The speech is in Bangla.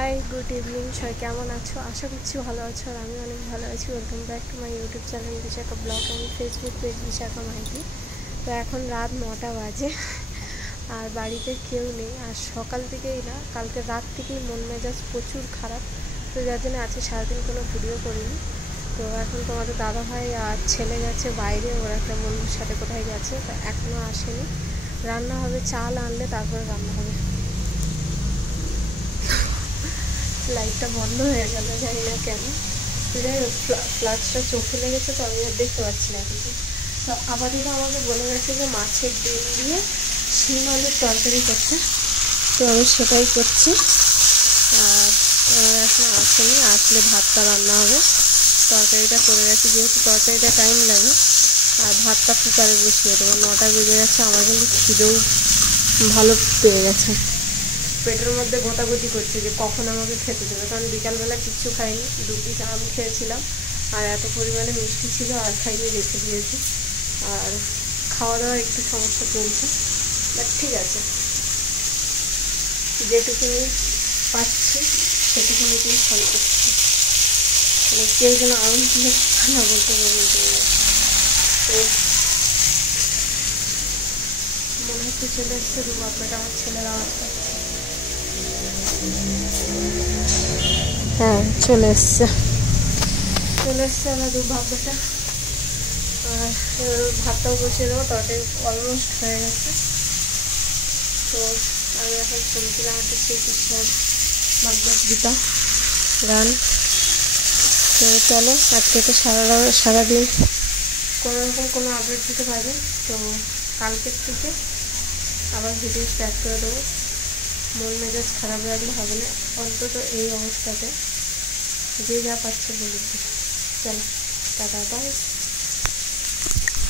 High, good evening. সবাই কেমন আছো? আশা করছি ভালো আছো, আর আমি অনেক ভালো আছি। Welcome back to my YouTube channel Bishakha blog and Facebook page Bishakha Maiti. তো এখন রাত 9টা বাজে আর বাড়িতে কেউ নেই। আর সকাল থেকেই না, কালকে রাত থেকেই মন মেজাজ প্রচুর খারাপ। তো যার জন্য আজকে সারাদিন কোনো ভিডিও করিনি। তো এখন তোমাদের দাদাভাই আর ছেলে গেছে বাইরে, ওর একটা বন্ধুর সাথে কোথায় গেছে, তো এখনও আসেনি। রান্না হবে, চাল আনলে তারপরে রান্না হবে। লাইটটা বন্ধ হয়ে গেল, জানি না কেন। তো যাই হোক, ফ্লাক্সটা চোখে লেগেছে, তো আমি আর দেখতে পাচ্ছি না কিছু। তো আপাতত আমাকে বলে গেছে যে মাছের ডিম দিয়ে শিম আলুর তরকারি করতে, তো আমি সেটাই করছি। আর এখন আসেনি, আসলে ভাতটা রান্না হবে। তরকারিটা করে রাখি, যেহেতু তরকারিটা টাইম লাগে। আর ভাতটা কুকারে বসিয়ে দেবো। 9টা বেজে গেছে, আমার কিন্তু খিদেও ভালো পেয়ে গেছে। পেটের মধ্যে গোটাগুটি করছে যে কখন আমাকে খেতে দেবে, কারণ বিকালবেলা কিচ্ছু খাইনি। 2 পিস আম খেয়েছিলাম, আর এত পরিমাণে মিষ্টি ছিল আর খাইনি, রেখে দিয়েছি। আর খাওয়া দাওয়া একটু সমস্যা চলছে, বাট ঠিক আছে, যেটুকুনি পাচ্ছি সেটুকুনি দিয়ে ফল করছি। মানে কেউ যেন আরাম থেকে কথা না বলতে পারে। তো মনে হচ্ছে চলে এসছে রুবাবটা, আমার ছেলের আওয়াজ পাচ্ছে। হ্যাঁ, চলে এসছে আমার রুবাবটা। আর ভাতটাও বসিয়ে দেবো, তরকারি অলমোস্ট হয়ে গেছে। তো আমি এখন শুনছিলাম একটা শ্রীকৃষ্ণের ভাগবত গীতা গান। তো চলো, আজকে তো সারাদিন কোনোরকম কোনো আপডেট দিতে পারবেন। তো কালকের থেকে আবার ভিডিও স্টার্ট করে দেবো। মন মেজাজ খারাপ রাখলে হবে না, অন্তত এই অবস্থাতে যে যা পাচ্ছে বলুন। চলো, টাটা, বাই।